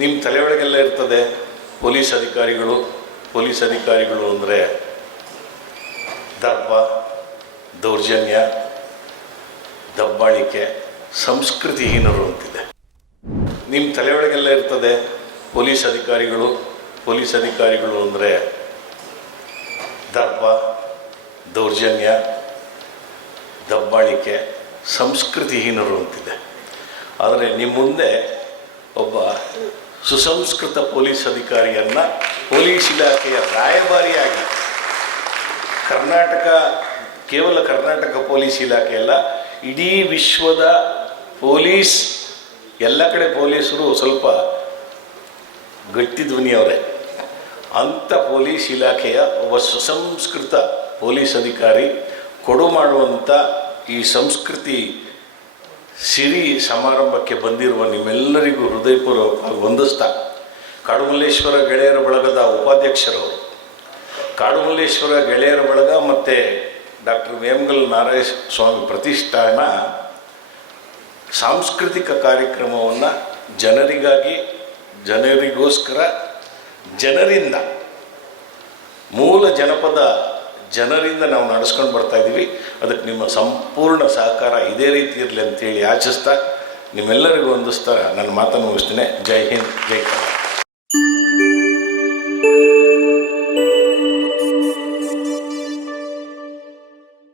ನಿಮ್ಮ ತಲೆಯೊಳಗೆಲ್ಲ ಇರ್ತದೆ ಪೊಲೀಸ್ ಅಧಿಕಾರಿಗಳು ಪೊಲೀಸ್ ಅಧಿಕಾರಿಗಳು ಅಂದರೆ ದರ್ಪ ದೌರ್ಜನ್ಯ, ದಬ್ಬಾಳಿಕೆ, ಸಂಸ್ಕೃತಿಹೀನರು ಅಂತಿದೆ. ನಿಮ್ಮ ತಲೆಯೊಳಗೆಲ್ಲ ಇರ್ತದೆ ಪೊಲೀಸ್ ಅಧಿಕಾರಿಗಳು ಪೊಲೀಸ್ ಅಧಿಕಾರಿಗಳು ಅಂದರೆ ದರ್ಪ ದೌರ್ಜನ್ಯ, ದಬ್ಬಾಳಿಕೆ, ಸಂಸ್ಕೃತಿಹೀನರು ಅಂತಿದೆ. ಆದರೆ ನಿಮ್ಮ ಮುಂದೆ ಒಬ್ಬ ಸುಸಂಸ್ಕೃತ ಪೊಲೀಸ್ ಅಧಿಕಾರಿಯನ್ನು ಪೊಲೀಸ್ ಇಲಾಖೆಯ ರಾಯಭಾರಿಯಾಗಿ, ಕರ್ನಾಟಕ, ಕೇವಲ ಕರ್ನಾಟಕ ಪೊಲೀಸ್ ಇಲಾಖೆಯಲ್ಲ ಇಡೀ ವಿಶ್ವದ ಪೊಲೀಸ್, ಎಲ್ಲ ಕಡೆ ಪೊಲೀಸರು ಸ್ವಲ್ಪ ಗಟ್ಟಿ ಧ್ವನಿಯವರೇ ಅಂಥ ಪೊಲೀಸ್ ಇಲಾಖೆಯ ಒಬ್ಬ ಸುಸಂಸ್ಕೃತ ಪೊಲೀಸ್ ಅಧಿಕಾರಿ ಕೊಡು ಮಾಡುವಂಥ ಈ ಸಂಸ್ಕೃತಿ ಸಿರಿ ಸಮಾರಂಭಕ್ಕೆ ಬಂದಿರುವ ನಿಮ್ಮೆಲ್ಲರಿಗೂ ಹೃದಯಪೂರ್ವಕವಾಗಿ ವಂದಿಸ್ತಾ. ಕಾಡುಮಲ್ಲೇಶ್ವರ ಗೆಳೆಯರ ಬಳಗದ ಉಪಾಧ್ಯಕ್ಷರವರು. ಕಾಡುಮಲ್ಲೇಶ್ವರ ಗೆಳೆಯರ ಬಳಗ ಮತ್ತು ಡಾಕ್ಟರ್ ವೇಮಗಲ್ ನಾರಾಯಣ ಸ್ವಾಮಿ ಪ್ರತಿಷ್ಠಾನ ಸಾಂಸ್ಕೃತಿಕ ಕಾರ್ಯಕ್ರಮವನ್ನು ಜನರಿಗಾಗಿ, ಜನರಿಗೋಸ್ಕರ, ಜನರಿಂದ ಮೂಲ ಜನಪದ ಜನರಿಂದ ನಾವು ನಡೆಸ್ಕೊಂಡು ಬರ್ತಾ ಇದ್ದೀವಿ. ಅದಕ್ಕೆ ನಿಮ್ಮ ಸಂಪೂರ್ಣ ಸಹಕಾರ ಇದೇ ರೀತಿ ಇರಲಿ ಅಂತೇಳಿ ಆಚಿಸ್ತಾ ನಿಮ್ಮೆಲ್ಲರಿಗೂ ಹೊಂದಿಸ್ತಾ ನನ್ನ ಮಾತನ್ನು ಮುಗಿಸ್ತೇನೆ. ಜೈ ಹಿಂದ್, ಜೈ ಕರ್ನಾಟಕ.